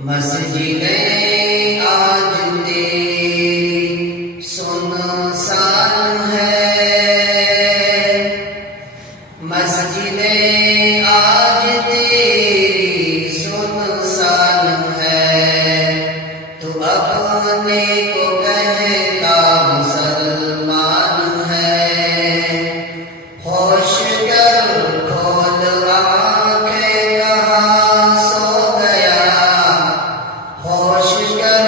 مسجدیں آج تیری سنسان ہے، مسجدیں آج تیری سنسان ہے، تو اپنے کو کہتا مسلمان ہے، ہوش کر کھول آنکھیں کہاں سو گیا، ہوش کر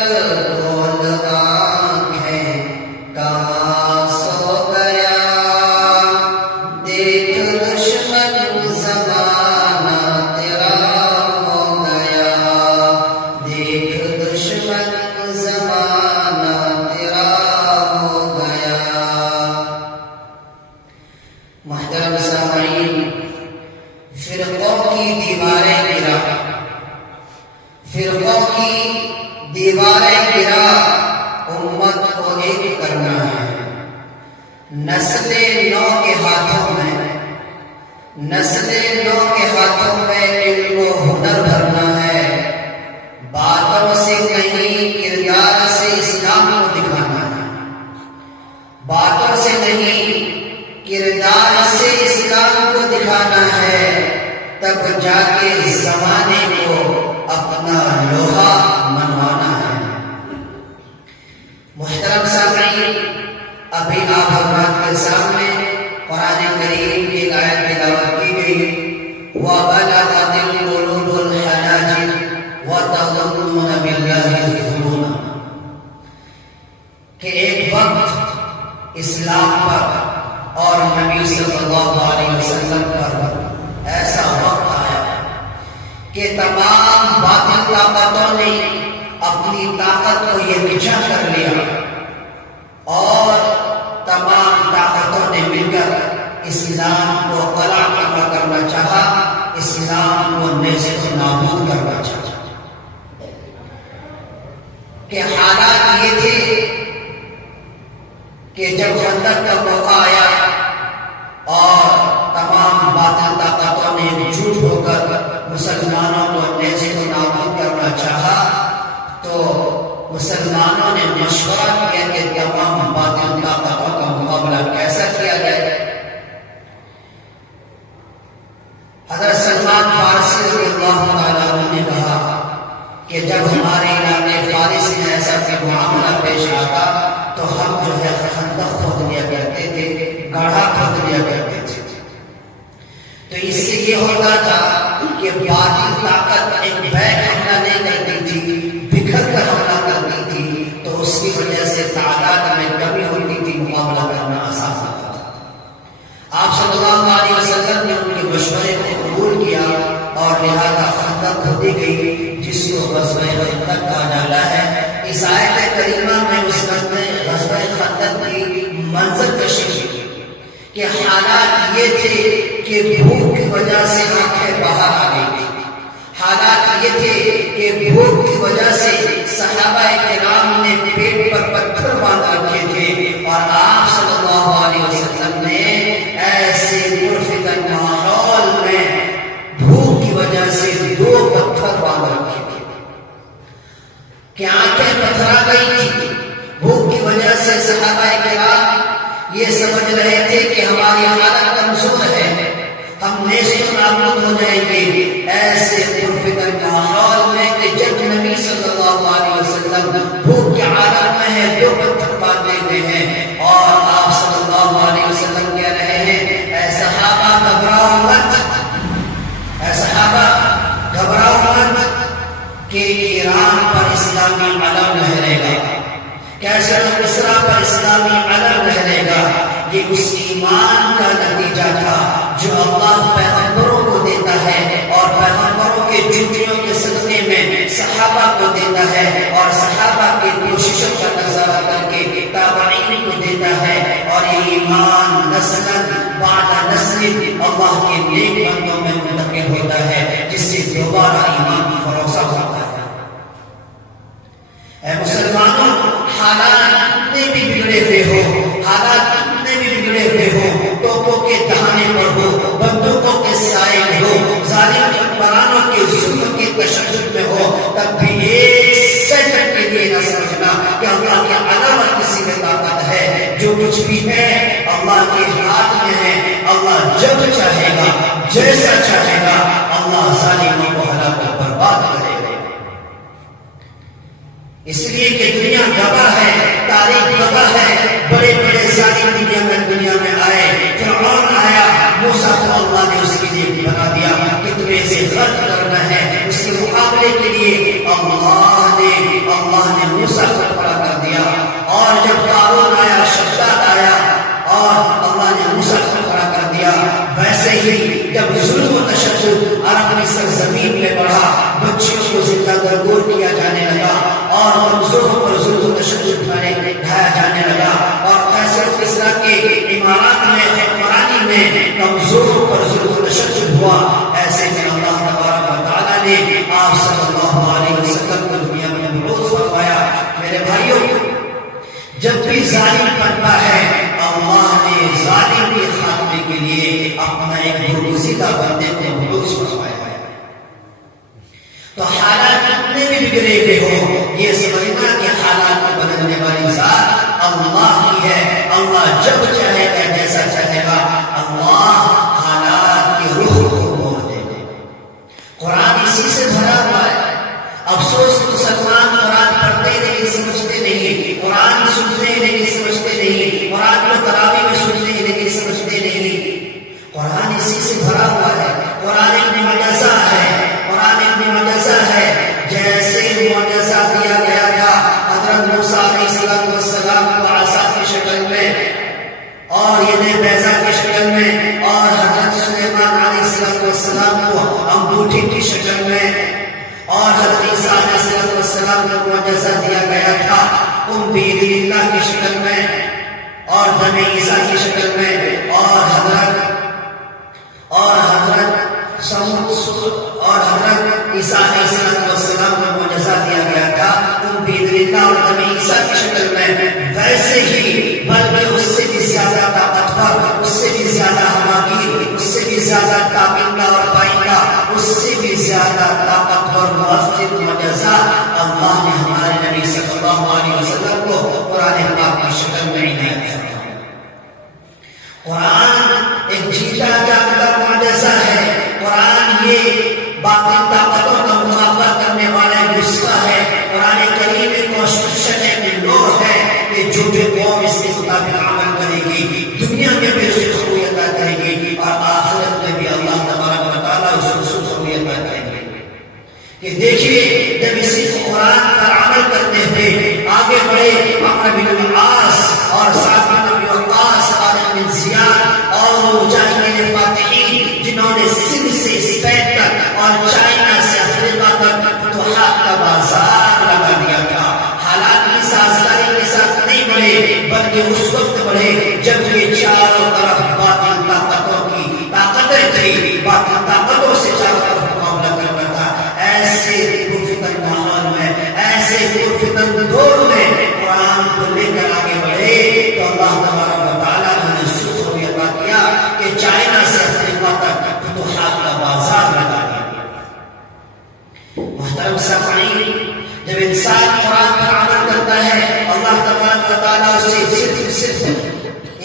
کھول آنکھیں کہاں سو گیا، دیکھ دشمن زمانہ تیرا ہو گیا، دیکھ دشمن زمانہ تیرا ہو گیا۔ محترم سامعین، فرقوں کی دیواریں گرا، فرقوں کی دیواریں گرا، امت کو ایک کرنا ہے، نسل نو کے ہاتھوں میں، نسل نو کے ہاتھوں میں علم و ہنر بھرنا ہے، باتوں سے نہیں کردار سے اسلام کو دکھانا ہے، باتوں سے نہیں کردار سے اسلام کو دکھانا ہے، تب جا کے زمانے کو اپنا لوہا منوانا ہے۔ محترم سامعین، ابھی آپ حضرات کے سامنے قرآن کریم کی آیت تلاوت کی گئی، وَبَلَغَتِ الْقُلُوبُ الْحَنَاجِرَ وَتَظُنُّونَ بِاللَّهِ الظُّنُونَ، کہ ایک وقت اسلام پر اور نبی صلی اللہ علیہ وسلم پر ایسا وقت آیا کہ تمام باطل طاقتوں نے اپنی طاقت کو یکجا کر لیا، اور تمام طاقتوں نے مل کر اسلام کو قلع کرنا چاہا، اسلام کو نیست و نابود کرنا چاہا۔ کہ حالات یہ تھے کہ جب خندق کا موقع آیا اور تمام باطل طاقتوں نے جھوٹ ہو کر مسلمانوں کو نیست و نابود کرنا چاہا، تو مسلمانوں نے مشورہ کیا کہ تمام باطل طاقتوں کا مقابلہ کیسا کیا جائے۔ حضرت سلمان فارسی رضی اللہ تعالیٰ عنہ نے کہا کہ جب ہمارے علاقے فارس میں ایسا کوئی معاملہ پیش آتا تو ہم جو ہے خندق کھود لیا کرتے تھے، گڑھا کھود لیا کرتے تھے، تو اس سے یہ ہوتا تھا کہ باطل طاقت ایک بیک حملہ نہیں کرتی تھی، بکھر کر حملہ کرتی تھی، تو اس کی وجہ سے تعداد میں کمی ہوتی تھی، مقابلہ کرنا آسان ہوتا تھا۔ آپ صلی اللہ علیہ وسلم نے ان کے مشورے کو قبول کیا اور لہذا خندق کھودی گئی، جس کو غزوہ خندق کہا جاتا ہے۔ اس آیت کریمہ میں اس غزوہ خندق کی منظر کشی کہ حالات یہ تھے کہ بھوک کی وجہ سے آنکھیں باہر آ گئی تھی، حالات یہ تھے کہ بھوک کی وجہ سے صحابہ کرام نے پیٹ پر پتھر باندھ رکھے تھے، اور آپ صلی اللہ علیہ وسلم نے ایسے پرفتن ماحول میں بھوک کی وجہ سے 2 پتھر باندھ رکھے تھے کہ آنکھیں پتھرا گئی تھی۔ بھوک کی وجہ سے صحابہ کرام یہ سمجھ رہے تھے کہ ہماری حالت کمزور ہے، ہم نیست و نابود ہو جائیں گے، ایسے پرفتن ماحول میں کہ جب نبی صلی اللہ علیہ وسلم بھوک کے عالم میں ہے، 2 پتھر باندھے ہوئے ہیں، اور آپ صلی اللہ علیہ وسلم کہہ رہے ہیں اے صحابہ گھبراؤ مت، اے صحابہ گھبراؤ مت، کہ ایران پر اسلامی علم لہرے گا، کیسر و کسریٰ پر اسلامی علم لہرے گا۔ یہ اس ایمان کا نتیجہ تھا جو اللہ پیغمبروں کو دیتا ہے، اور پیغمبروں کے ڈیوٹیوں کے صدقے میں صحابہ کو دیتا ہے، اور صحابہ کی کوششوں کا نظارہ کر کے تابعین کو دیتا ہے، اور یہ ایمان نسل بعد نسل اللہ کے نیک بندوں میں منتقل ہوتا ہے، جس سے دوبارہ ایمان کی فروسہ ہوتا ہے۔ اے مسلمانوں، حالات کتنے بھی بگڑے ہوئے ہو، حالات کتنے بھی بگڑے ہوئے ہو، توپوں کے دہانے پر ہو، بندوقوں کے سائے میں ہو، ظالم حکمرانوں کے ظلم کے تشدد میں ہو، تب بھی ہے اللہ کے ہاتھ میں ہے. اللہ جب چاہے گا جیسا چاہے گا اللہ ظالموں کو ہلاک و برباد کرے گا. اس لیے کہ دنیا گواہ ہے، تاریخ گواہ ہے، بڑے بڑے ظالم دنیا میں آئے. فرعون آیا، موسیٰ کو اللہ نے اس کے لیے بنا دیا کہ تمہیں اسے غرق کرنا ہے. اس کے مقابلے کے لیے اللہ نے موسیٰ کو کھڑا کر دیا. اور جب قارون آیا، شداد آیا اور اللہ نے موسیٰ کو کھڑا کر دیا. ویسے ہی جب ظلم و تشدد عرب کی سرزمین میں بڑھا، بچیوں کو زندہ درگور کیا جانے لگا اور کمزوروں پر ظلم و تشدد ڈھایا جانے لگا. اور قیصر کسریٰ کے امارات میں حکمرانی میں کمزوروں پر ظلم و تشدد ہوا. ایسے میں اللہ تبارک و تعالیٰ نے آپ صلی اللہ علیہ وسلم کو دنیا میں مبعوث فرمایا. میرے بھائیوں، جب بھی ظالم بنتا ہے اللہ نے ظالم کے خاتمے کے لیے اپنا ایک برگزیدہ بندے کو مبعوث فرمایا ہے. تو حالات کتنے بھی بگڑے ہوئے ہو، یہ سمجھنا کہ حالات کو بدلنے والی ذات اللہ کی ہے. اللہ جب چاہے گا جیسا چاہے گا اللہ حالات کے رخ کو موڑ دے گا. قرآن اسی سے بھرا ہوا ہے. افسوس مسلمان قرآن پڑھتے لیکن سمجھتے نہیں، قرآن سنتے ہیں لیکن سمجھتے نہیں، قرآن کو تراویح میں سنتے ہیں لیکن سمجھتے نہیں. قرآن اسی سے بھرا ہوا ہے. قرآن ایک معجزہ ہے. قرآن ایک معجزہ ہے. جیسے معجزہ دیا گیا تھا حضرت موسیٰ علیہ السلام کو عصا کی شکل میں اور یہ بیضا کی شکل میں، اور حضرت سلیمان علیہ السلام کو انگوٹھی کی شکل میں، اور حضرت عیسیٰ علیہ السلام کو معجزہ دیا گیا تھا بإذن اللہ کی شکل میں اور دم عیسیٰ کی شکل میں، اور حضرت عیسیٰ علیہ السلام کو معجزہ دیا گیا تھا بإذن اللہ اور دم عیسیٰ کی شکل میں. ویسے ہی بلکہ اس سے بھی زیادہ طاقتور، اس سے بھی زیادہ ہماگیر، اس سے بھی زیادہ تابندہ اور پائندہ، اس سے بھی زیادہ طاقتور مؤثر معجزہ اللہ نے ہمارے نبی صلی اللہ علیہ وسلم کو قرآن پاک کی شکل میں عنایت فرمایا. قرآن ایک جیتا جاگتا معجزہ ہے. قرآن یہ باطل طاقتوں کا مقابلہ کرنے والا ایک نسخہ ہے. قرآن کریم ایک کانسٹیٹیوشن ہے، ایک لا ہے کہ جو بھی قوم اس کے مطابق عمل کرے گی دنیا میں بھی اس کو سہولت عطا کرے گی اور آخرت میں بھی اللہ تبارک و تعالیٰ اس کو سہولت عطا کرے گی. کہ دیکھیے جب اسی قرآن پر عمل کرتے ہوئے آگے بڑھے عمرو بن العاص اور سعد بن ابی وقاص، خالد بن زیاد اور مجاہدین فاتحین جنہوں نے سندھ سے اسپین تک اور چائنا سے افریقہ تک فتوحات کا بازار لگا دیا تھا. حالات کی سازگاری کے ساتھ نہیں بڑھے بلکہ اس وقت بڑھے جب یہ چاروں طرف باطل طاقتوں کی طاقتیں تھی، باطل طاقتوں سے چاروں طرف مقابلہ کرنا تھا. ایسے پرفتن ماحول میں، ایسے پرفتن دور میں قرآن کو لے کر آگے بڑھے تو اللہ تبارک و تعالیٰ نے سکھ عطا کیا کہ چائنا سے افریقہ تک فتوحات کا بازار لگا دیا. محترم سامعین، جب انسان قرآن پر عمل کرتا ہے اللہ تبارک و تعالیٰ اسے صرف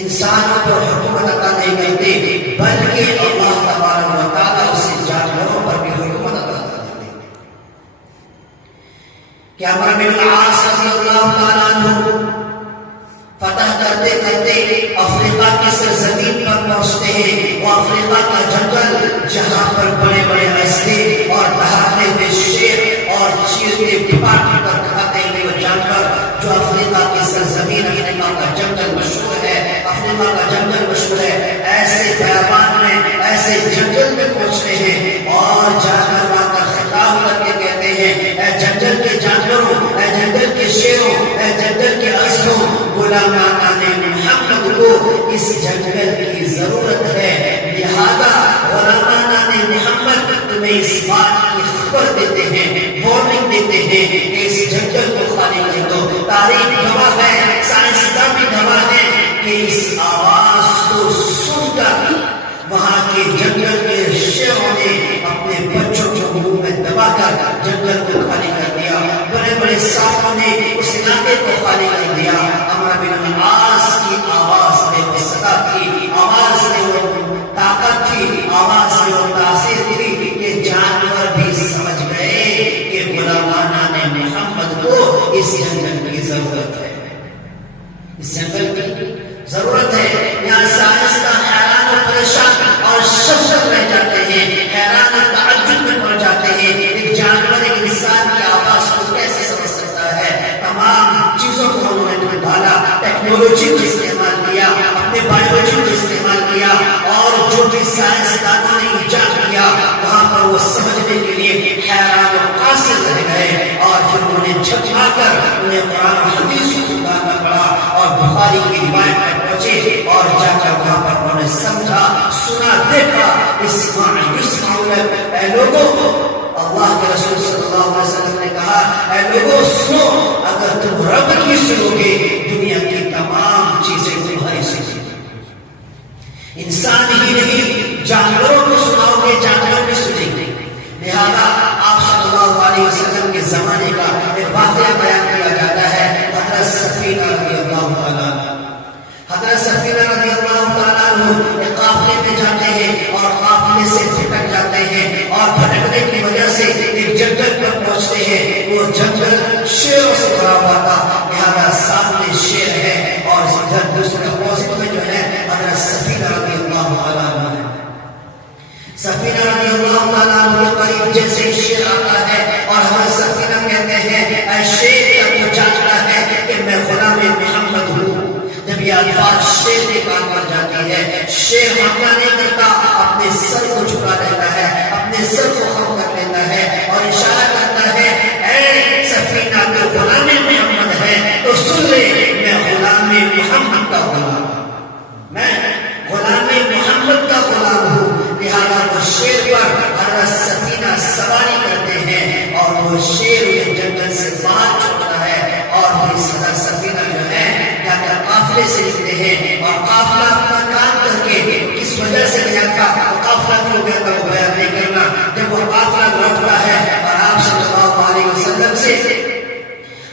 انسانوں پر حکومت عطا نہیں کرتے بلکہ اللہ تبارک و تعالیٰ اسے جانوروں پر بھی حکومت عطا کرتے ہیں. کہ عمرو بن العاص رضی اللہ تعالیٰ عنہ فتح کرتے کرتے افریقہ کی سرزمین پر پہنچتے ہیں. وہ افریقہ کا جنگل جہاں پر بڑے بڑے ایسے اور دہاتے ہوئے شیر اور چیرتے پھاٹ کر کھاتے ہوئے وہ جانور جو افریقہ کی سرزمین، افریقہ کا جنگل مشہور ہے، افریقہ کا جنگل مشہور ہے. ایسے بیابان میں، ایسے جنگل میں پہنچتے ہیں اور جا کر وہاں کا خطاب کر کے کہتے ہیں اے جنگل کے جانوروں، اے جنگل کے شیروں، اے جنگل کے اسدوں، غلامان محمد کو اس جنگل کی ضرورت ہے. لہذا غلامان محمد تمہیں اس بات کی خبر دیتے ہیں، وارننگ دیتے ہیں کہ اس جنگل کو خالی کر دو. تاریخ گواہ ہے، سائنسداں بھی گواہ ہے کہ اس آواز کو سن کر وہاں کے جنگل کے شیروں نے اپنے بچوں کو منہ میں دبا کر جنگل کو خالی کر دیا. بڑے بڑے سانپوں نے اس علاقے کو خالی کر دیا. عمرو بن العاص کی آواز اس جنگل کی ضرورت ہے، اس جنگل کی ضرورت ہے۔ یہاں سائنسداں حیران و پریشان اور شرمندہ رہ جاتے ہیں، حیران و تعجب میں پڑ جاتے ہیں، ایک جانور ایک انسان کی آواز کو کیسے سمجھ سکتا ہے۔ تمام چیزوں کو انہوں نے ڈالا، ٹیکنالوجی کو استعمال کیا، اپنے بایولوجی کو استعمال کیا، اور جو بھی سائنسدانوں نے ایجاد کیا وہاں پر وہ سمجھنے کے لیے حیران و قاصر رہ گئے، اور پھر انہوں نے جھکما کر انہیں قرآن و حدیث کو اتارنا پڑا، اور بخاری کی روایت پر پہنچے، اور جا کر وہاں پر انہوں نے سمجھا، سنا، دیکھا۔ اے لوگوں، اللہ کے رسول صلی اللہ علیہ وسلم نے کہا، اے لوگوں سنو، اگر تم رب کی سنو گے دنیا کی تمام چیزیں تمہاری سنیں گی۔ انسان ہی نہیں، جانوروں کو سناؤ گے جانور بھی سنیں گے۔ لہذا آپ صلی اللہ علیہ وسلم کے زمانے کا ایک واقعہ بیان کیا جاتا ہے۔ حضرت سفینہ رضی اللہ تعالیٰ عنہ، حضرت سفینہ رضی اللہ تعالیٰ عنہ ایک قافلے میں جاتے ہیں اور قافلے سے بھٹک جاتے ہیں، اور بھٹکنے کی وجہ سے ایک جنگل پر پہنچتے ہیں۔ وہ جنگل شیروں سے بھرا ہوا تھا، لہذا سامنے شیر ہے اور ادھر دوسرے اپوزٹ میں جو ہے حضرت سفینہ رضی اللہ تعالیٰ عنہ ہے۔ سفینہ رضی اللہ تعالیٰ عنہ کے قریب جیسے شیر آتا ہے اور حضرت سفینہ کہتے ہیں، اے شیر، کیا تو جانتا ہے کہ میں غلام محمد ہوں؟ جب یہ الفاظ شیر کے کان پر جاتی ہے، شیر حملہ نہیں کرتا، اپنے سر کو جھکا لیتا ہے، اپنے سر کو خم کر لیتا ہے اور اشارہ کرتا ہے، اے سفینہ، تو غلام محمد ہے تو سن لے، میں غلام محمد کا غلام ہوں، میں غلام محمد کا غلام ہوں۔ لہذا وہ شیر پر حضرت سفینہ سواری کرتے ہیں، اور وہ شیر انہیں جنگل سے باہر چھوڑتا ہے، اور پھر حضرت سفینہ جو ہے جا کر قافلے سے نکلتے ہیں، اور قافلہ اپنا کام کر کے کس وجہ سے گیا تھا، قافلہ کیوں گیا تھا وہ بیان نہیں کرنا۔ جب وہ قافلہ لوٹتا ہے اور آپ صلی اللہ علیہ وسلم سے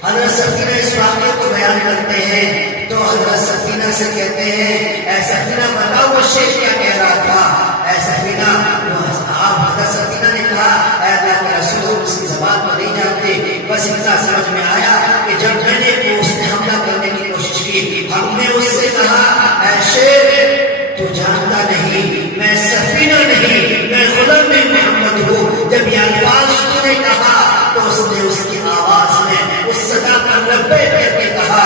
حضرت سفینہ اس واقعے کو بیان کرتے ہیں، تو حضرت سفینہ سے کہتے ہیں، اے سفینہ بتاؤ وہ شیر کیا کہہ رہا تھا؟ اے سفینہ، آپ حضرت سفینہ نے کہا، اے اللہ کے رسول، اس کی زبان کو نہیں جانتے، بس اتنا سمجھ میں آیا کہ جب میں نے اس نے حملہ کرنے کی کوشش کی، ہم نے اس سے کہا، اے شیر، تو جانتا نہیں میں سفینہ نہیں، میں غلام محمد ہوں۔ جب یہ الفاظ اس نے کہا تو اس نے اس کی آواز میں اس صدا پر لبیک کر کے کہا،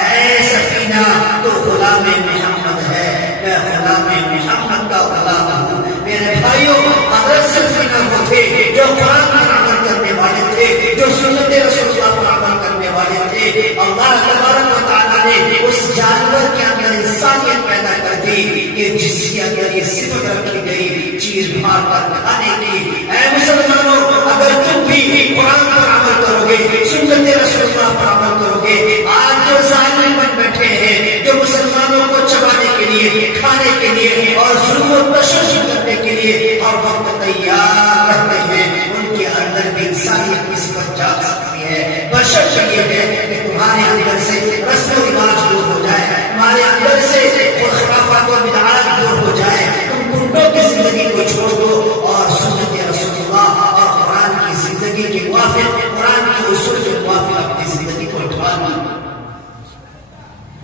اے سفینہ، تو غلام محمد ہے، میں غلام محمد کا غلام ہوں۔ میرے بھائیوں، حضرت سفینہ وہ تھے جو قرآن پر عمل کرنے والے تھے، جو سنت رسول اللہ پر عمل کرنے والے تھے۔ اللہ تبارک و تعالیٰ نے اس جانور کے اندر انسانیت پیدا کر دی کہ جس کے اندر یہ صفت رکھی گئی چیز بھار کر کھانے کی۔ اے مسلمانوں، اگر تم بھی قرآن پر عمل کرو گے، سنت رسول اللہ پر عمل کرو گے، آج جو ظالم بن بیٹھے ہیں، جو مسلمانوں کو چبانے کے لیے، کھانے کے لیے اور ظلم و تشدد کرنے کے لیے ہر وقت تیار رہتے ہیں، ان کے اندر بھی انسانیت کی صفت جاگ سکتی ہے۔ بشرط یہ ہے کہ تمہارے اندر سے رسم و رواج دور ہو جائے، تمہارے اندر سے خرافات و بدعات دور ہو جائے، تم گنڈوں کی زندگی کو چھوڑ دو اور سنت رسول اللہ اور قرآن کی زندگی کے موافق، قرآن کے اصول کے موافق اپنی زندگی کو ڈھال دو۔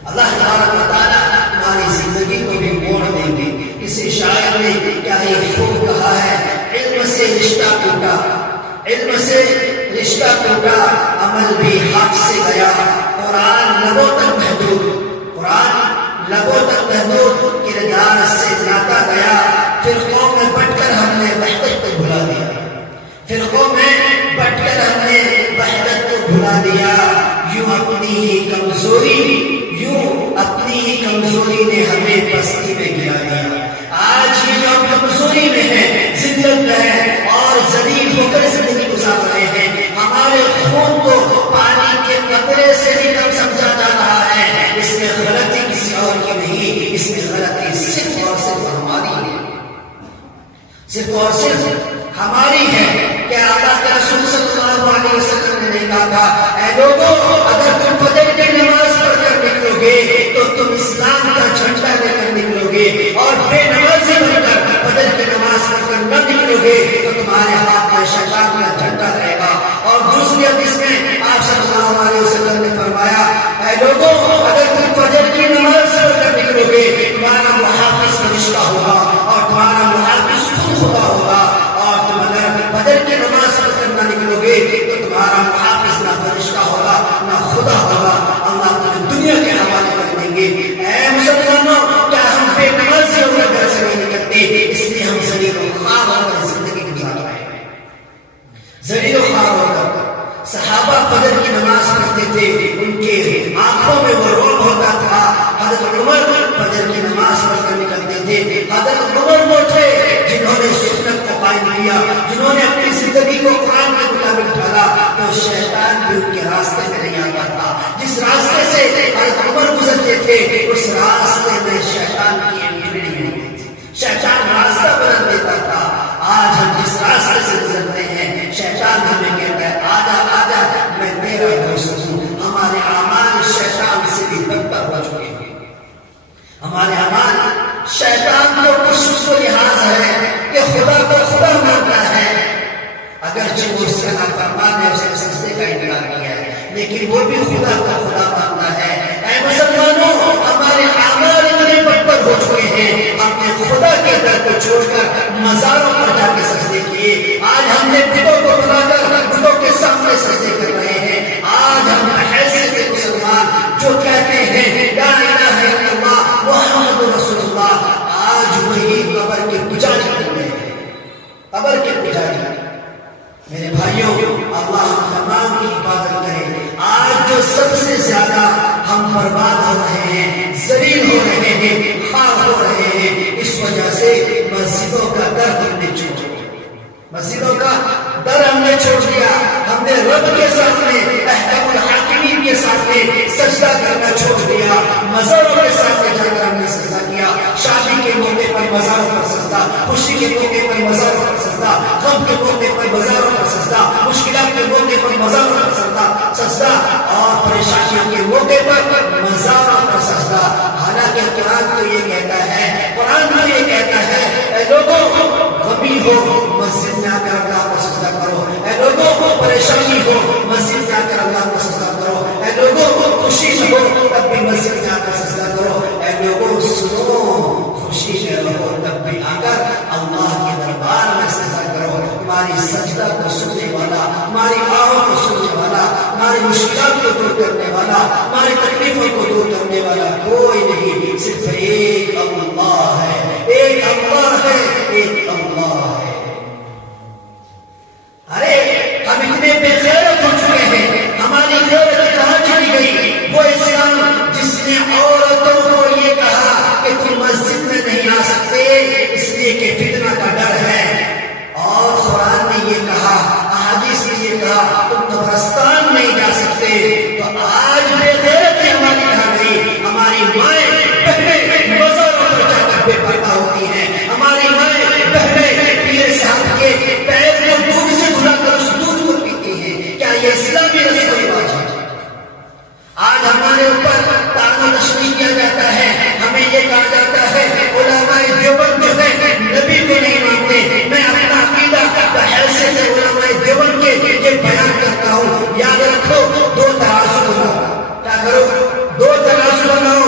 اللہ تبارک و تعالیٰ تمہاری زندگی کو بھی موڑ دیں گے۔ کسی شاعر نے کیا ہی خوب کہا ہے، علم سے رشتہ ٹوٹا، علم سے رشتہ ٹوٹا، عمل بھی ہاتھ سے گیا، قرآن لبوں تک محدود، قرآن لبوں تک محدود، کردار سے ناتا گیا، فرقوں میں بٹ کر ہم نے وحدت کو بھلا دیا، فرقوں میں بٹ کر ہم نے وحدت کو بھلا دیا، یوں اپنی ہی کمزوری نے ہمیں پستی میں گرا دیا۔ آج یہ جو ہم کمزوری میں ہیں، ذلت میں ہیں اور ذلیل ہو کر زندگی گزار رہے ہیں، ہمارے خون کو پانی کے قطرے سے بھی کم سمجھا جا رہا ہے۔ اس میں غلطی کسی اور کی نہیں، اس میں غلطی صرف اور صرف ہماری ہے، صرف اور صرف ہماری ہے۔ کیا اللہ کے رسول صلی اللہ علیہ وسلم نے نہیں کہا تھا، اے لوگوں، اگر تم فجر کی نماز پڑھ کر نکلو گے تو تم اسلام کا جھنڈا لے کر نکلو گے، اور بے نمازی بن کر فجر کی نماز پڑھ کر نہ نکلو گے تو تمہارے ہاتھ میں شیطان کا جھنڈا رہے گا۔ اور دوسری حدیث میں آپ صلی اللہ علیہ وسلم صحابہ فجر کی نماز پڑھتے تھے، ان کے آنکھوں میں وہ رعب ہوتا تھا. حضرت عمر فجر کی نماز پڑھ کر نکلتے تھے. حضرت عمر وہ تھے جنہوں نے سنت کو قائم کیا، جنہوں نے اپنی زندگی کو قرآن کے مطابق ڈھالا. تو شیطان بھی ان کے راستے میں نہیں آتا تھا. جس راستے سے حضرت عمر گزرتے تھے اس راستے میں شیطان کی انٹری نہیں ہوتی تھی. شیطان راستہ بدل دیتا تھا. آج ہم جس راستے سے گزرتے ہیں شیطان ہمیں کہتا ہے آجا آجا میں تیرا دوست ہوں. ہمارے اعمال شیطان سے بھی بدتر ہو چکے ہیں. ہمارے اعمال شیطان کو کچھ اس کو لحاظ ہے کہ خدا کو خدا مانتا ہے، اگرچہ وہ اس کا نافرمان ہے، اس نے سجدے کا انکار کیا ہے، لیکن وہ بھی خدا کو خدا مانتا ہے. اے مسلمانوں، ہمارے اعمال اتنے بدتر ہو چکے ہیں، ہم نے خدا کے در کو چھوڑ کر مزاروں پر جا کے سجدے کیے. آج ہم نے بتوں کو بنا کر بتوں کے سامنے سجدے کر رہے ہیں. آج ہم حیثیت مسلمان جو کہتے ہیں لا الہ الا اللہ محمد رسول اللہ، آج وہی قبر کے پجاری بن گئے ہیں. قبر کے پجاری. میرے بھائیوں، اللہ ہم تمام کی حفاظت کرے. آج جو سب سے زیادہ ہم برباد ہو رہے ہیں، ذلیل ہو رہے ہیں، خار ہو رہے ہیں، اس وجہ سے مسجدوں کا در ہم نے چھوڑ دیا. مسجدوں کا در ہم نے چھوڑ دیا. ہم نے رب کے سامنے، احکام الحاکمین کے سامنے سجدہ کرنا چھوڑ دیا. مزاروں کے سامنے جا کر ہم نے سجدہ کیا. شادی کے موقع پر مزاروں پر سجدہ، خوشی کے موقع پر مزاروں پر سجدہ، غم کے موقع پر مزاروں پر سجدہ، مشکلات کے موقع پر مزاروں پر سجدہ اور پریشانیوں کے موقع پر مزاروں پر سجدہ. حالانکہ قرآن تو یہ کہتا ہے، قرآن تو یہ کہتا ہے اے لوگوں غمی ہو مسجد میں آ کر اللہ کو سجدہ کرو. اے لوگوں پریشانی ہو مسجد میں آ کر اللہ کو سجدہ کرو. اے لوگوں خوشی ہو تب بھی مسجد میں آ کر سجدہ کرو. اے لوگوں سنو خوشی میں رہو تب بھی آ کر اللہ کے دربار میں سجدہ کرو. ہماری سجدہ کو سننے والا، ہماری آہوں کو سننے والا، ہماری مشکلات کو دور کرنے والا، ہماری تکلیفوں کو دور کرنے والا کوئی نہیں، صرف ایک اللہ ہے. ایک اللہ ہے، ایک اللہ ہے. ارے ہم اتنے بے غیرت ہو چکے ہیں، ہماری غیرت کہاں چلی گئی؟ وہ اسلام جس نے عورتوں کو یہ کہا کہ تم مسجد میں نہیں آ سکتے اس لیے کہ فتنہ کا ڈر ہے، اور قرآن نے یہ کہا، احادیث نے یہ کہا تم قبرستان نہیں جا سکتے. تو آج بے غیرتی ہماری کہاں گئی؟ ہماری مائیں بہنیں مزاروں پر جا کر بے پردہ ہوتی ہیں. ہماری مائیں بہنیں پیر صاحب کے پیر کو دودھ سے دھلا کر اس دودھ کو پیتی ہیں. کیا یہ اسلامی رسم و رواج ہے؟ آج ہمارے اوپر طعن و تشنیع کیا جاتا ہے. ہمیں یہ کہا جاتا ہے علماء دیوبند جو ہے نبی کو نہیں مانتے. میں اپنا عقیدہ بحیثیت علماء دیوبند کے یہ بیان کرتا ہوں. یاد رکھو، دو ترازو بناؤ. کیا کرو؟ دو ترازو بناؤ.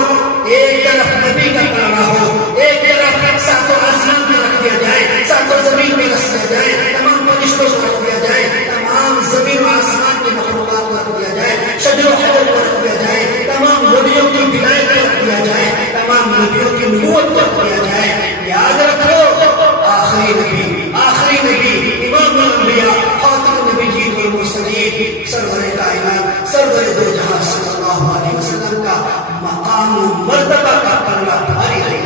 ایک طرف نبی کا پڑھنا ہو، ایک طرف ساتوں آسمان کو رکھ دیا جائے، ساتوں زمین کو رکھ دیا جائے، تمام فرشتوں کو رکھ دیا جائے، تمام زمین و آسمان کے مخلوقات کو رکھ دیا جائے، شجر و حجر کو رکھ دیا جائے، تمام نبیوں کی ولایت کو رکھ دیا جائے، تمام نبیوں کی نبوت کو رکھ دیا جائے. یاد رکھو، آخری نبی امام الانبیاء خاتم النبیین والمرسلین سرور کائنات سرور دو جہاں صلی اللہ علیہ وسلم کا مقام و مرتبہ کا پلڑا بھاری ہے.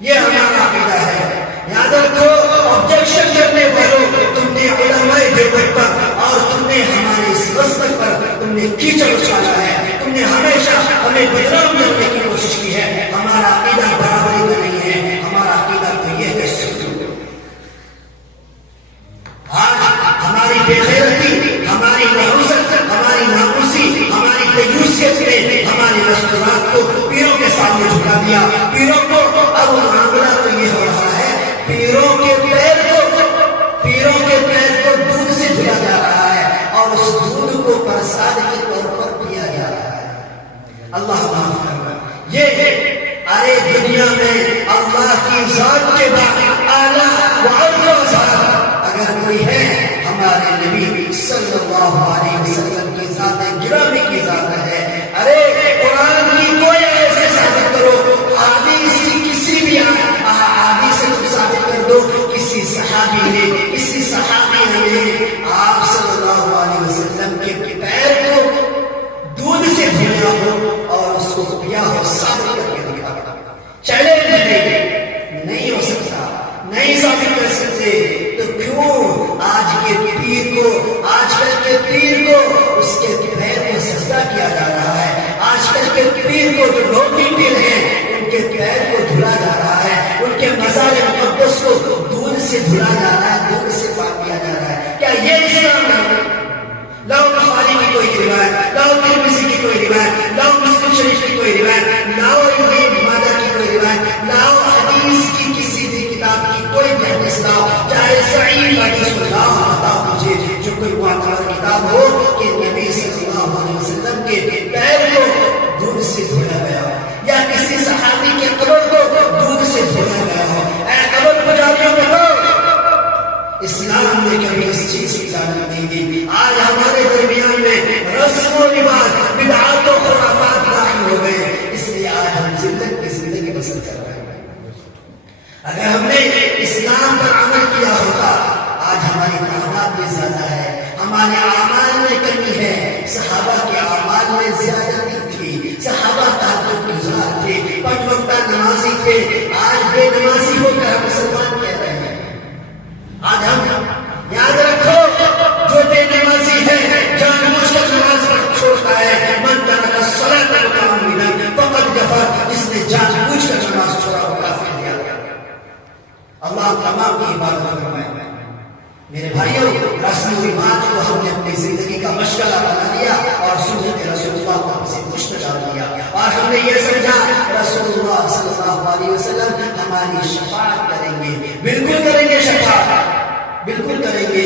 یہ ہمارا عقیدہ ہے. یاد رکھو، آبجیکشن کرنے والوں، تم نے علماء دیوبند پر اور تم نے ہمارے اس مسلک پر تم نے کیچڑ اچھالا ہے. تم نے ہمیشہ ہمیں بدنام کرنے کی کوشش کی ہے. ہمارا عقیدہ برابری کا نہیں ہے. ہمارا عقیدہ تو یہ ہے سنو. آج ہماری بے غیرتی، ہماری نحوست، ہماری ناموسی، ہماری دیوسیت نے ہماری مستورات کو پیروں کے سامنے جھکا دیا. پیروں کو اب معاملہ تو یہ ہو رہا ہے، پیروں کے پیر کو دودھ سے دھلا جا رہا ہے اور اس دودھ کو پرساد کے طور پر پیا جا رہا ہے. اللہ معاف کرنا. یہ ارے دنیا میں اللہ کی ذات کے بعد اعلیٰ و افضل ذات اگر کوئی ہے ہمارے نبی صلی اللہ علیہ وسلم کی ذات گرامی کی ذات ہے. ارے قرآن کی کوئی ایسے ثابت کرو، حدیث کی کسی بھی حدیث سے تم ثابت کر دو کسی صحابی نے، کسی صحابی نے آپ صلی اللہ علیہ وسلم وسلم کے پیر کو دودھ سے دھویا ہو اور اس کو پیا ہو، ثابت کر کے دکھا۔ چیلنج نہیں ہو سکتا، نہیں ثابت کر سکتے، تو کیوں آج کے پیر کو، آج کل کے پیر کو اس کے پیر کو سجدہ کیا جا رہا ہے، آج کل کے پیر کو جو لوگ بھی پیر ہیں ان کے پیر کو دھلا جا رہا ہے، ان کے مزار مقدس کو دودھ سے دھلا جا رہا ہے، دودھ سے پاک کیا جا رہا ہے۔ کیا یہ اسلام ہے؟ لاؤ بخاری کی کوئی روایت، لاؤ ترمذی کی کوئی روایت، لاؤ مسلم شریف کی کوئی روایت، لاؤ ابن ماجہ کی کوئی روایت، لاؤ حدیث کی کسی بھی کتاب کی کوئی بھی حدیث لاؤ، چاہے صحیح حدیث لاؤ، بتاؤ مجھے جو کوئی معتبر کتاب ہو کہ نبی صلی اللہ علیہ وسلم کے پیر کو دودھ سے دھویا گیا ہو، یا کسی صحابی کے قبر کو دودھ سے دھویا گیا ہو۔ اے قبر پجاریوں بتاؤ، اسلام نے کبھی اس چیز کی اجازت نہیں دی۔ آج ہمارے درمیان میں رسم و رواج، بدعات و خرافات داخل ہو گئے، اس لیے آج ہم ذلت کی زندگی بسر کر رہے ہیں۔ اگر ہم نے اسلام پر عمل کیا ہوتا، آج ہماری تعداد بھی زیادہ ہے، ہمارے اعمال میں کمی ہے۔ صحابہ کے اعمال میں زیادتی تھی، صحابہ تہجد گزار تھے، 5 وقتہ نمازی تھے، آج بے نمازی ہو کر مسلمان کہہ رہے ہیں۔ آج ہم یاد رکھو، جو بے نمازی ہے جان بوجھ کر نماز چھوڑتا ہے، من ترک الصلاۃ متعمدا فقد کفر، جس نے جان بوجھ کر نماز چھوڑا وہ کافر ہو گیا۔ اللہ تمام کی عبادت فرمائے۔ میرے بھائیوں، رسم و رواج کو ہم نے اپنی زندگی کا مشغلہ بنا لیا اور سنت رسول اللہ کو ہم سے پشت ڈال دیا، اور ہم نے یہ سمجھا رسول اللہ صلی اللہ علیہ وسلم ہماری شفاعت کریں گے۔ بالکل کریں گے شفاعت، بالکل کریں گے،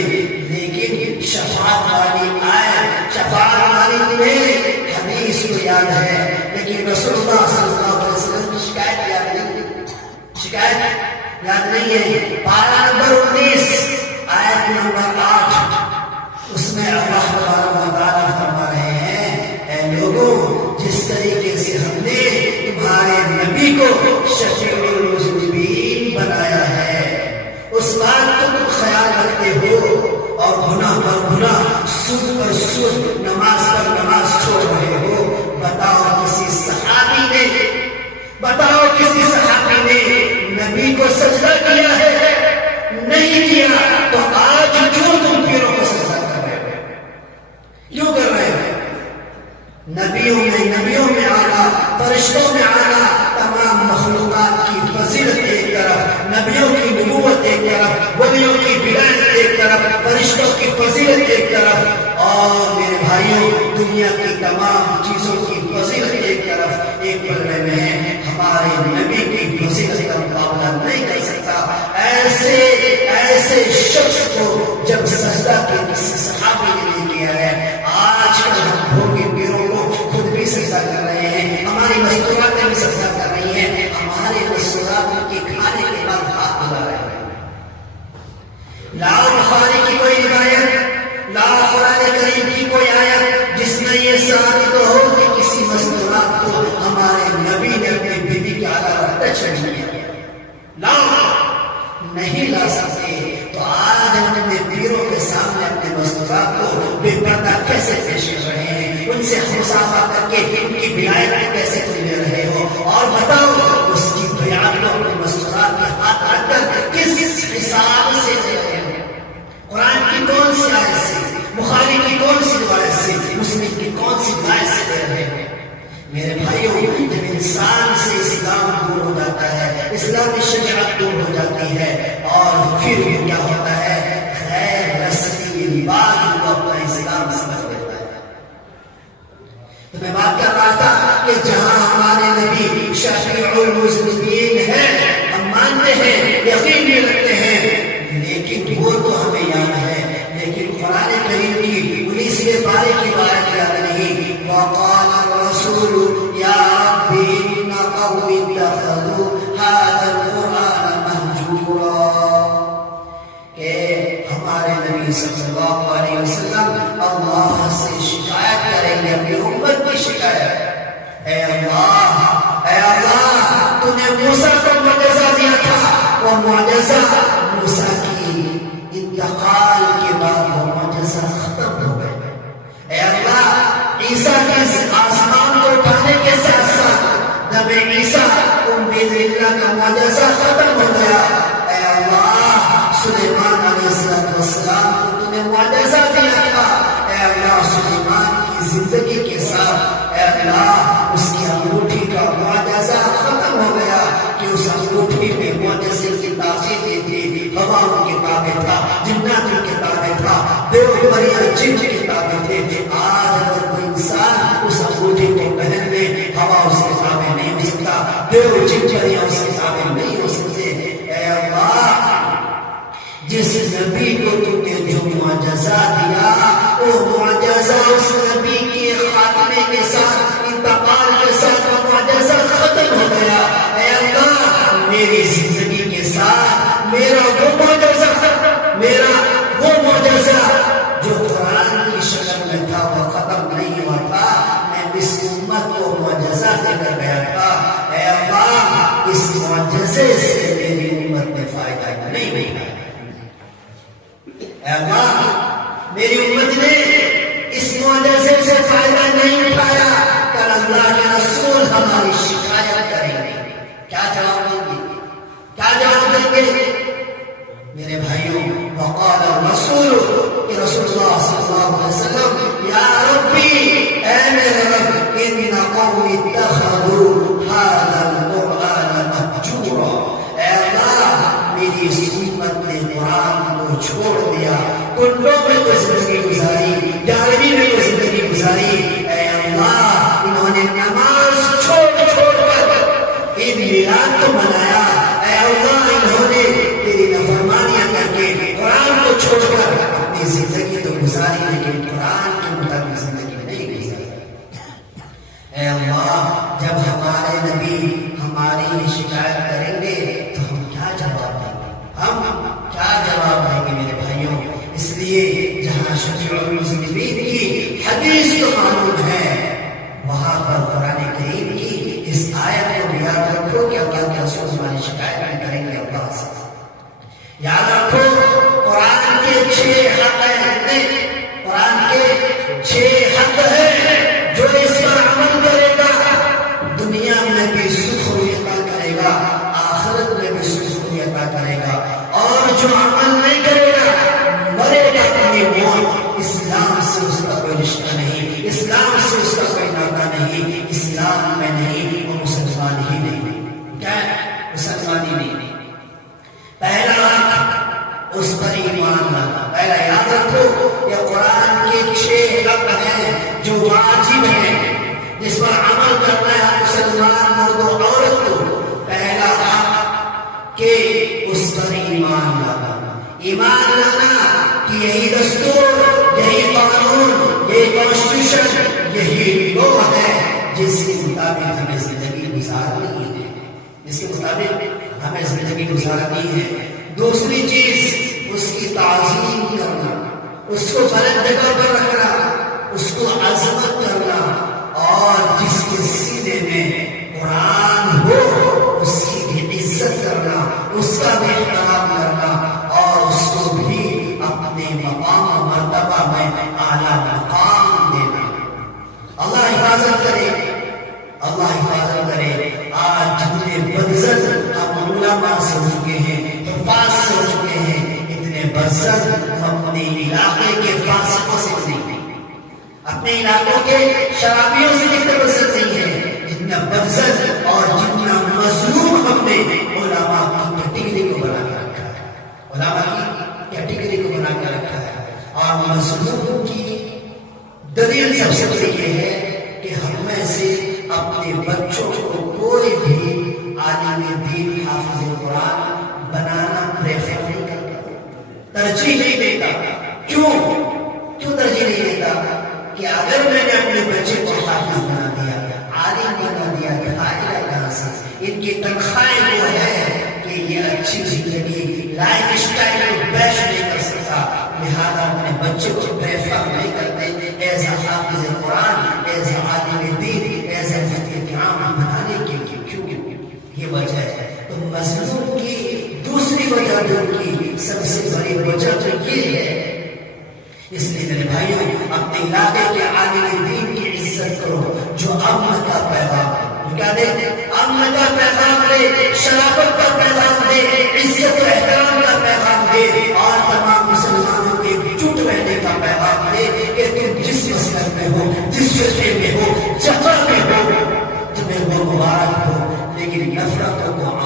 لیکن شفاعت والی آیت، شفاعت والی تمہیں حدیث کو یاد ہے، لیکن رسول اللہ صلی اللہ علیہ وسلم کی شکایت یاد نہیں، شکایت یاد نہیں ہے۔ پارہ نمبر 19 آیت نمبر 8، اس میں اللہ تبارک و تعالیٰ فرما رہے ہیں، اے لوگوں، جس طریقے سے ہم نے تمہارے نبی کو شفیع المذنبین بنایا ہے، اس بات کو تم خیال رکھتے ہو اور گناہ پر گناہ، سود پر سود، نماز پر نماز چھوڑ رہے ہو۔ بتاؤ کسی صحابی نے نبی کو سجدہ کیا ہے؟ نہیں کیا، تو آج کیوں تم پیروں کو سجدہ کر رہے ہو؟ کیوں کر رہے ہو؟ نبیوں میں آنا، فرشتوں میں آنا، تمام مخلوقات کی فضیلت ایک طرف، نبیوں کی نبوت ایک طرف، ولیوں کی ولایت ایک طرف، فرشتوں کی فضیلت ایک طرف، اور میرے بھائیوں دنیا کی تمام چیزوں کی فضیلت ایک طرف، ایک پلڑے میں ہے۔ ہمارے نبی کی فضیلت کا مقابلہ نہیں کر سکتا۔ ایسے شخص کو جب سجدہ کے کسی صحابی نے نہیں کیا ہے، آج کل ہم بھوگے پیروں کو خود بھی سجدہ کر رہے ہیں، ہماری مستوراتیں بھی سجدہ کر رہی ہیں، ہمارے مستورات کے کھانے کے بعد ہاتھ دھلا رہے ہیں۔ لاؤ بخاری کی کوئی روایت، لاؤ قرآن کریم کی کوئی آیت جس میں یہ ثابت ہو کہ کسی مستورات کو ہمارے نبی نے اپنی بیوی کے علاوہ ٹچ نہیں کیا۔ لاؤ، نہیں لا سکتے، تو آج ہم اپنے پیروں کے سامنے اپنے مستورات کو بے پردہ کیسے پیش کر رہے ہیں، ان سے مصافحہ کر کے ان کی بیعت کو کیسے تم لے رہے ہو، اور بتاؤ اس کی بیعت کو اپنے مستورات کے ہاتھ رکھ کر کس حساب سے لے رہے ہو؟ قرآن کی کون سی آیت سے، بخاری کی کون سی روایت سے، مسلم کی کون سی روایت سے لے رہے ہو؟ میرے بھائیوں، جب انسان سے اسلام دور ہو جاتا ہے، اسلامی شریعت دور ہو جاتی ہے، اور پھر یہ کیا ہوتا ہے، غیر رسمی رواج کو اپنا اسلام سمجھ لیتا ہے۔ تو میں بات کر رہا تھا کہ جہاں ہمارے نبی شفیع المذنبین ہے، ہم مانتے ہیں، یقین بھی رکھتے ہیں، لیکن وہ تو ہمیں یاد ہے، لیکن قرآن کریم کی 19ویں پارے کی آیت یاد نہیں۔ وقال الرسول یا رب ان قوم اتخذوا هذا القرآن مهجورا، کہ ہمارے نبی صلی اللہ علیہ وسلم اللہ سے شکایت کریں گے، اپنی امت کی شکایت، اے اللہ تو نے موسیٰ کو معجزہ دیا تھا، وہ معجزہ موسیٰ کی انتقال کے بعد وہ معجزہ ختم ہو گئے، عیسیٰ کے آسمان کو اٹھانے کے ساتھ ساتھ نبی عیسیٰ اللہ کا معجزہ ختم ہو گیا. اے اللہ سلیمان علیہ السلام کو تم نے معجزہ دیا تھا. اے اللہ سلیمان کی زندگی کے ساتھ اے اللہ اس کی انگوٹھی کا معجزہ ختم ہو گیا کہ اس انگوٹھی میں معجزے کی تاثیر تھی. ہواؤں کے تابع تھا, جنات کے تابع تھا, دیوبریاں جن کے تابع تھے. آج اگر کوئی انسان اس انگوٹھی کو پہن لے, ہوا اس کے تابع نہیں ہو سکتا, دیو جن پریاں اس کے تابع نہیں ہو سکتے. اے اللہ جس نبی کو تم نے جو معجزہ دیا وہ معجزہ اس نبی کے خاتمے کے ساتھ, انتقال کے ساتھ وہ معجزہ ختم ہو گیا. اے اللہ میری زندگی کے ساتھ میرا وہ معجزہ جو قرآن کی شکل میں تھا وہ ختم نہیں ہوا تھا. میں اس امت کو معجزہ دے کر گیا تھا. اے اللہ اس معجزے سے میری امت نے فائدہ نہیں اٹھایا. اے اللہ میری امت نے اس معجزے سے فائدہ نہیں اٹھایا. کل اللہ کے رسول ہماری شکایت کریں گے, کیا جواب دیں گے؟ کیا جواب دیں گے؟ میرے بھائیوں, وقال الرسول کہ رسول اللہ صلی اللہ علیہ وسلم یا ربی اے میرے رب ان قوم اتخذوا هذا القرآن مهجورا. اے اللہ میری اس امت نے قرآن کو چھوڑ دیا, کنڈوں میں تو زندگی گزاری, 11ویں میں تو زندگی گزاری. اے اللہ انہوں نے نماز چھوڑ کر عید میلاد کو منایا. اے اللہ انہوں نے تیری نافرمانیاں کر کے قرآن کو چھوڑ کر اپنی زندگی تو گزاری لیکن قرآن کے مطابق زندگی نہیں گزاری. اے اللہ جب ہمارے نبی ہماری شکایت کریں گے تو ہم کیا جواب دیں گے؟ ہم کیا جواب دیں گے میرے بھائیوں؟ اس لیے جہاں شفیع المذنبین کی حدیث تو معلوم ہے, وہاں پر قرآن کریم کی اس آیت کو بھی یاد رکھو کہ اللہ کے رسول ہماری شکایت میں کریں گے. اللہ سے یاد رکھو قرآن کے 6 حق ہیں, قرآن کے 6 حق ہیں. جو اس پر عمل کرے گا دنیا میں بھی سکھ روی عطا کرے گا, آخرت میں بھی سکھ روی عطا کرے گا. اور جو عمل نہیں کرے گا مرے گا اپنی موت. اسلام سے اس کا کوئی رشتہ نہیں, اسلام سے اس کا کوئی ناطہ نہیں, اسلام میں نہیں, وہ مسلمان ہی نہیں. کیا مسلمان ہی نہیں. پہلا اس پر ایمان لانا. پہلا یاد رکھو یہ قرآن کے 6 حق ہیں جو واجب ہیں, جس پر عمل کرنا ہے مسلمان مرد و عورت کو. پہلا حق کہ اس پر ایمان لانا. ایمان لانا کہ یہی دستور, یہی قانون, یہی کانسٹیٹیوشن, یہی لا ہے جس کے مطابق ہمیں زندگی گزارنی ہے, جس کے مطابق ہمیں زندگی گزارنی ہے. دوسری چیز اس کی تعظیم کرنا, اس کو بلند جگہ پر رکھنا, اس کو عظمت کرنا, اور جس کے سینے میں قرآن ہو اس کی بھی عزت کرنا, اس کا بھی احترام کرنا, اور اس کو بھی اپنے مقام و مرتبہ میں اعلیٰ مقام دینا. اللہ حفاظت کرے, اللہ حفاظت کرے. آج جتنے بدزن ہم علماء سے ہو چکے ہیں, حفاظ سے ہو چکے ہیں, اتنے بدزن ہم اپنے علاقے کے فاسقوں سے نہیں, اپنے علاقوں کے شرابیوں سے اتنے بدزن نہیں ہے جتنا بدزن اور جتنا مظلوم ہم نے علماء کی کیٹیگری کو بنا کے رکھا ہے. علماء کی کیٹیگری کو بنا کے رکھا ہے. اور مظلوم کی دلیل سب سے بڑی یہ ہے کہ ہم میں سے اپنے بچوں کو کوئی بھی عالم دین حافظ قرآن بنانا پریفر نہیں کرتا, ترجیح نہیں دیتا. کیوں ترجیح نہیں دیتا؟ کہ اگر میں نے اپنے بچے کو حافظ بنا دیا, عالم بنا دیا, کھائے گا کہاں سے؟ ان کی تنخواہیں وہ ہے کہ یہ اچھی زندگی لائف اسٹائل کو بیش نہیں کر سکتا, لہذا اپنے بچے کو پریفر نہیں کرتے ایز اے حافظ قرآن, as a Alam then, as a مفتی کرام بنانے کے لیے. کیوں؟ یہ وجہ ہے. تو مظلوم کی دوسری وجہ دور کی سب سے بڑی وجہ تو یہ ہے. اس لیے میرے بھائیوں اپنے علاقے کے عالم دین کی دے، امن کا پیغام دے، شرافت کا پیغام دے، عزت و احترام کا پیغام دے، اور تمام مسلمانوں کے جٹ رہنے کا پیغام دے کہ تم جس مسلک میں ہو، جس فرقے میں ہو، جہاں میں ہو، تمہیں وہ مبارک ہو، لیکن نفرتوں کو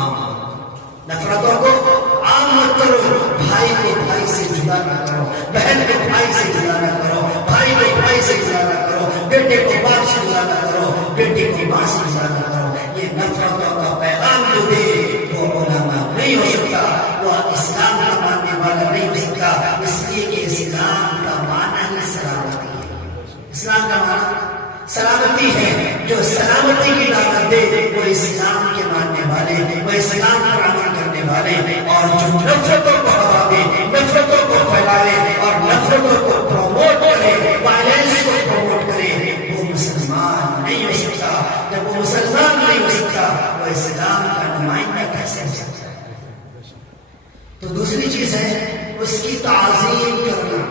عام مت کرو، بھائی کو بھائی سے جدا نہ کرو، بہن کو بھائی سے جدا نہ کرو، بھائی کو بھائی سے جدا نہ کرو، بیٹے کو باپ سے جدا نہ کرو، بیٹی کو ماں سے جدا نہ کرو۔ یہ نفرتوں کا پیغام جو دے وہ علماء نہیں ہو سکتا، وہ اسلام کا ماننے والا نہیں ہو سکتا، اس لیے کہ اسلام کا معنی ہی سلامتی ہے۔ اسلام کا معنی سلامتی ہے، جو سلامتی کی دعوت دے وہ اسلام کے ماننے والے، وہ اسلام پر عمل کرنے والے، اور جو نفرتوں کو ہوا دے، نفرتوں کو پھیلائے اور نفرتوں کو پروموٹ کرے، وائلنس کو پروموٹ کرے، وہ مسلمان نہیں ہو سکتا۔ جب وہ مسلمان نہیں ہو سکتا وہ اسلام کا نمائندہ کیسے ہو سکتا ہے؟ تو دوسری چیز ہے اس کی تعظیم کرنا،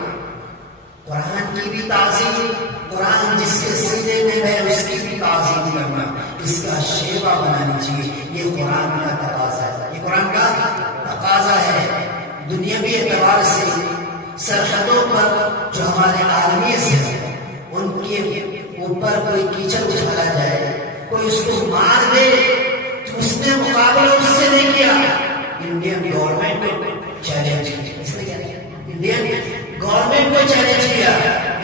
قرآن کی بھی تعظیم، قرآن جس کے سینے میں ہے اس کی بھی تعظیم کرنا، اس کا شیوا بنانی چاہیے۔ یہ قرآن کا تقاضا ہے، یہ قرآن کا تقاضا ہے۔ دنیاوی اعتبار سے سرحدوں پر جو ہمارے عالمی سے ان کے اوپر کوئی کیچڑ اچھالا جائے، کوئی اس کو مار دے تو اس نے مقابلہ اس سے نہیں کیا، انڈین گورنمنٹ کو چیلنج کیا، اس نے کیا کیا؟ انڈین گورنمنٹ کو چیلنج کیا۔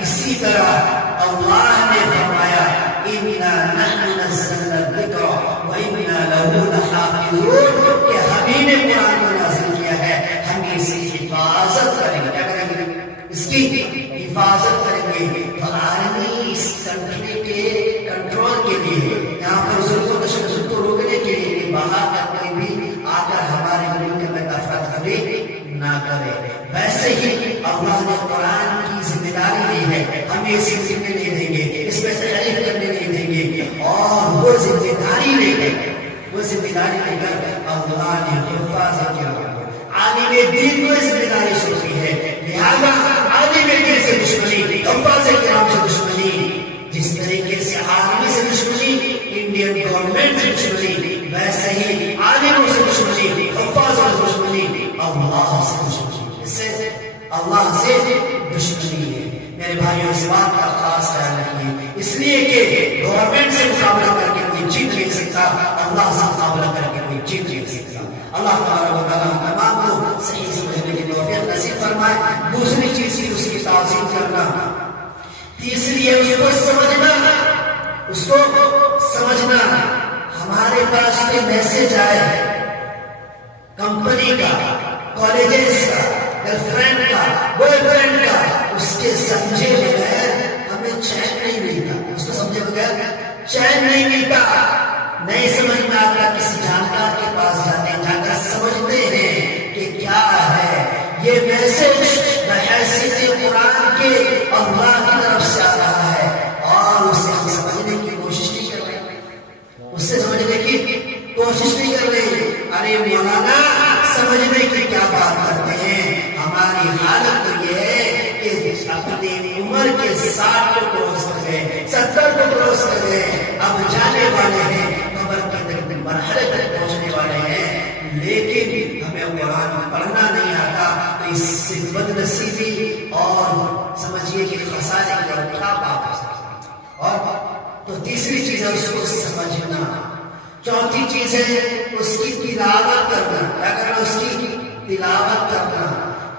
اسی طرح اللہ نے فرمایا اِنَّا نَحْنُ نَزَّلْنَا الذِّكْرَ وَإِنَّا لَهُ لَحَافِظُونَ، کہ ہمیں نے قرآن کو نازل کیا ہے، ہم اس کی حفاظت کریں گے۔ کیا کریں گے؟ اس کی حفاظت کریں گے۔ تو آرمی اس کنٹری کے کنٹرول کے لیے، یہاں پر ظلم و تشدد کو روکنے کے لیے کہ باہر کا کوئی بھی آ کر ہمارے ملک میں افراتفری نہ کرے، ویسے ہی اللہ نے قرآن کی ذمہ داری لی ہے، ہمیں اس ذمہ نہیں دیں گے، اس میں تحریف کرنے نہیں دیں گے، اور وہ ذمہ داری لے کر اللہ نے حفاظت کیا۔ عالم دین کو ذمہ داری سونپی ہے، لہذا عالم دین سے دشمنی، حفاظ کرام سے دشمنی، جس طریقے سے آرمی سے دشمنی، انڈین گورنمنٹ سے دشمنی، ویسے ہی عالموں سے دشمنی، حفاظوں سے دشمنی، اللہ سے دشمنی، اس سے اللہ سے دشمنی ہے۔ میرے بھائیوں اس بات کا خاص خیال رکھیے، اس لیے کہ گورنمنٹ سے مقابلہ کر کے کوئی جیت نہیں سکتا، اللہ سے مقابلہ کر کے کوئی جیت نہیں سکتا۔ اللہ تبارک و تعالیٰ تمام کو صحیح سمجھنے کی توفیق نصیب فرمائے۔ دوسری چیز کی اس کی تعظیم کرنا، تیسری ہے اس کو سمجھنا، اس کو سمجھنا۔ ہمارے پاس کوئی میسج آئے کمپنی کا، کالجز کا، گرل فرینڈ کا، بوائے فرینڈ کا، اس کے سمجھے بغیر ہمیں چین نہیں ملتا، اس کو سمجھے بغیر چین نہیں ملتا۔ نہیں سمجھ میں آتا، کسی جانکار کے پاس جاتے ہیں، جا کر سمجھتے ہیں کہ کیا ہے یہ میسج بحیثیت قرآن کے اللہ کی طرف سے آ رہا ہے، اور اسے ہم سمجھنے کی کوشش نہیں کر رہے، اس سے سمجھنے کی کوشش نہیں کر رہے۔ ارے مولانا سمجھنے کی کیا بات کرتے ہیں، ہماری حالت تو یہ ہے کہ اپنی عمر کے 60 کو کروس کر گئے، 70 کو کروس کر گئے، اب جانے والے ہیں، قبر کے مرحلے تک پہنچنے والے ہیں، لیکن ہمیں قرآن پڑھنا نہیں آتا، تو اس سے بدنصیبی اور سمجھیے کہ خسارے کی اور کیا بات ہو سکتی ہے۔ اور تو تیسری چیز ہے اس کو سمجھنا۔ چوتھی چیز ہے اس کی تلاوت کرنا۔ کیا کرنا؟ اس کی تلاوت کرنا،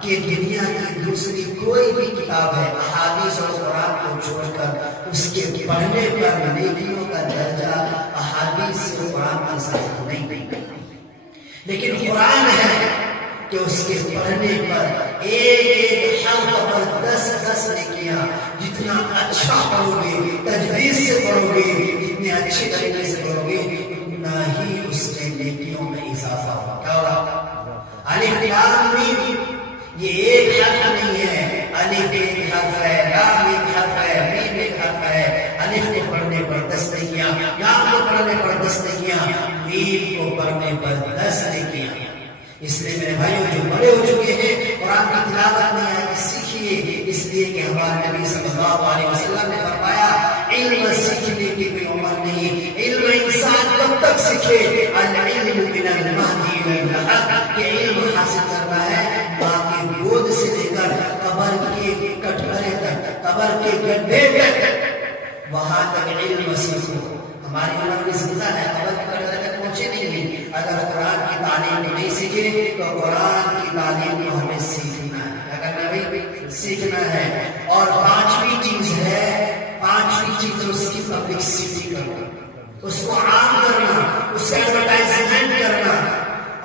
کہ دنیا کی دوسری کوئی بھی کتاب ہے احادیث اور قرآن کو چھوڑ کر اس کے پڑھنے پر نیکیوں کا درجہ احادیث سے قرآن کے ساتھ نہیں، لیکن قرآن ہے کہ اس کے پڑھنے پر ایک ایک حرف پر 10 نیکیاں، جتنا اچھا پڑھو گے، تجوید سے پڑھو گے، جتنے اچھے طریقے سے پڑھو گے، اتنا ہی اس میں نیکیوں میں اضافہ ہوگا۔ کیا ہوگا؟ الف لام میم، یہ ایک حرف نہیں ہے، الف ایک حرف ہے، لام ایک حرف ہے، میم ایک حرف ہے۔ الف کو پڑھنے پر 10 نیکیاں، لام کو پڑھنے پر 10 نیکیاں، میم کو پڑھنے پر 10 نیکیاں۔ اس لیے میرے بھائیوں جو بڑے ہو چکے ہیں قرآن کی تلاوت نہیں آئے سیکھیے، اس لیے کہ ہمارے نبی صلی اللہ علیہ وسلم نے فرمایا علم سیکھنے کی کوئی عمر نہیں، علم انسان کب سبق سیکھے العلم من المہدی الی اللحد کہ علم حاصل کرنا ہے ماں کے گود سے لے کر قبر کے کٹہرے تک، قبر کے گڈھے تک، وہاں تک علم سیکھو۔ ہماری عمر بھی زندہ ہے، قبر کے کٹہرے تک پہنچے نہیں ہیں۔ اگر قرآن کی تعلیم کو نہیں سیکھے تو قرآن کی تعلیم کو ہمیں سیکھنا ہے۔ کیا کرنا ہے؟ سیکھنا ہے۔ اور پانچویں چیز ہے، پانچویں چیز اس کی پبلسٹی کرنا، اس کو عام کرنا، اس کا ایڈورٹائزمنٹ کرنا۔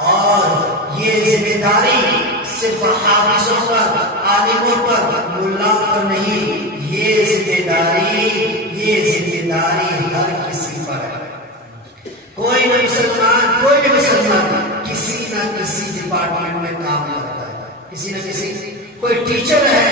اور یہ ذمہ داری صرف حافظوں پر، عالموں پر، ملاؤں پر نہیں، یہ ذمہ داری ہر کسی پر ہے۔ کوئی بھی مسلمان کسی نہ کسی ڈپارٹمنٹ میں کام کرتا ہے، کسی نہ کسی، کوئی ٹیچر ہے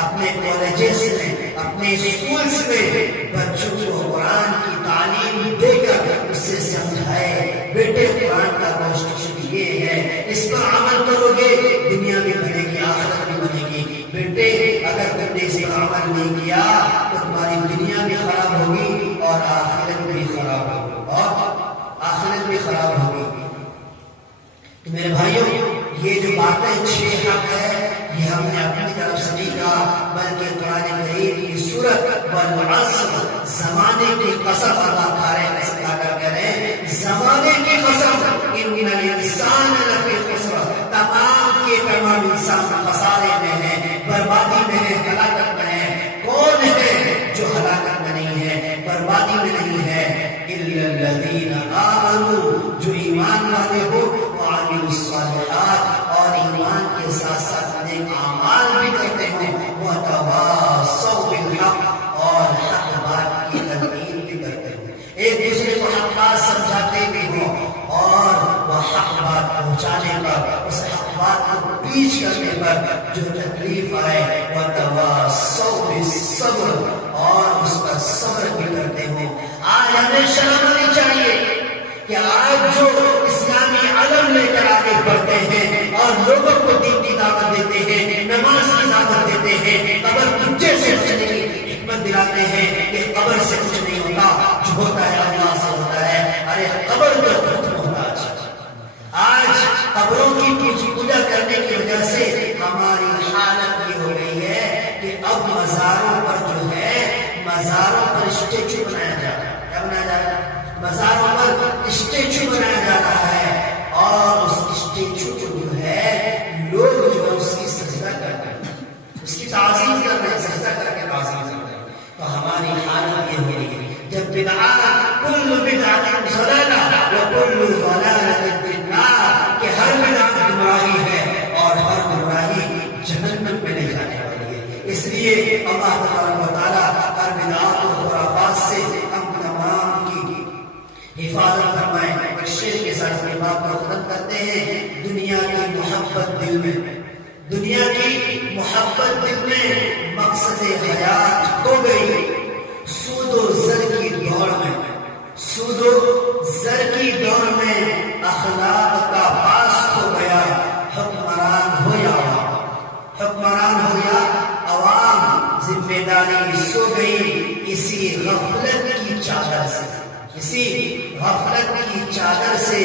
اپنے کالجز میں، اپنے اسکولز میں بچوں کو قرآن کی تعلیم دے کر اسے سمجھائے، بیٹے قرآن کا کانسٹیٹیوشن یہ ہے، اس پر عمل کرو گے دنیا بھی بنے گی، آخرت بھی بنے گی۔ بیٹے اگر تم نے اس پر عمل نہیں کیا تو تمہاری دنیا بھی خراب ہوگی اور آخرت بھی خراب ہوگی، تو میرے بھائیوں یہ جو باتیں 6 حق ہے یہ ہم نے اپنی طرف سے نہیں کہا، بلکہ قرآن کریم کی سورت والعصر، زمانے کی قسم اللہ کھا کر رہے ہیں، زمانے کی قسم، ان الانسان لفی خسر، تمام کے تمام انسان خسارے میں ہیں، بربادی میں ہے، ہلاکت میں ہے۔ کون ہے جو ہلاکت میں نہیں ہے، بربادی میں نہیں ہے؟ الا الذین آمنوا، جو ایمان والے ہو، وعملوا الصالحات، اور ایمان کے ساتھ ساتھ نیک اعمال بھی کرتے ہوں، وتواصوا بالحق، اور حق بات کی تلقین بھی کرتے ہوں، ایک دوسرے کو حق بات سمجھاتے بھی ہوں، اور وہ حق بات پہنچانے پر، اس حق بات کو پیچھ کرنے پر جو تکلیف آئے، وتواصوا بالصبر، اور اس پر صبر بھی کرتے ہوں۔ آج ہمیں شرم آنی چاہیے کہ آج جو اسلامی علم لے کر آگے بڑھتے ہیں اور لوگوں کو دین کی دعوت دیتے ہیں، نماز کی دعوت دیتے ہیں، قبر تجھے سے بچنے کی حکمت دلاتے ہیں کہ قبر سے کچھ نہیں ہوتا، جو ہوتا ہے اللہ سے ہوتا ہے۔ ارے قبر تو ختم ہوتا ہے۔ آج قبروں کی پوجا کرنے کی وجہ سے ہماری حالت یہ ہو گئی ہے کہ اب مزاروں پر جو ہے، مزاروں پر اسٹیچو بنایا جا رہا ہے۔ کیا بنایا جا رہا ہے؟ مزاروں پر اسٹیچو بنایا جا رہا ہے، اور اس اسٹیچو کو جو ہے لوگ جو ہے اس کی سجدہ کر رہے ہیں، اس کی تعظیم کر رہے ہیں، سجدہ کر کے تعظیم کر رہے ہیں۔ تو ہماری حالت یہ ہو رہی ہے جب بدعات، کل بدعت ضلالہ وکل ضلالۃ فی النار، کہ ہر بدعت گمراہی ہے اور ہر گمراہی جہنم میں لے جانے والی ہے۔ اس لیے اللہ تبارک و تعالیٰ ہر بدعات و خرافات سے ہم تمام کی حفاظت فرمائیں۔ ایک شعر کے ساتھ اپنی بات کو ختم کرتے ہیں۔ دنیا کی محبت دل میں، دنیا کی محبت دل میں، مقصد حیات کھو گئی، سود و زر کی دوڑ میں، سود و زر کی دوڑ میں اخلاق کا پاس کھو گیا۔ حکمران ہو یا عوام، حکمران ہو یا عوام، ذمہ داری سو گئی اسی غفلت کی چادر سے، اسی غفلت کی چادر سے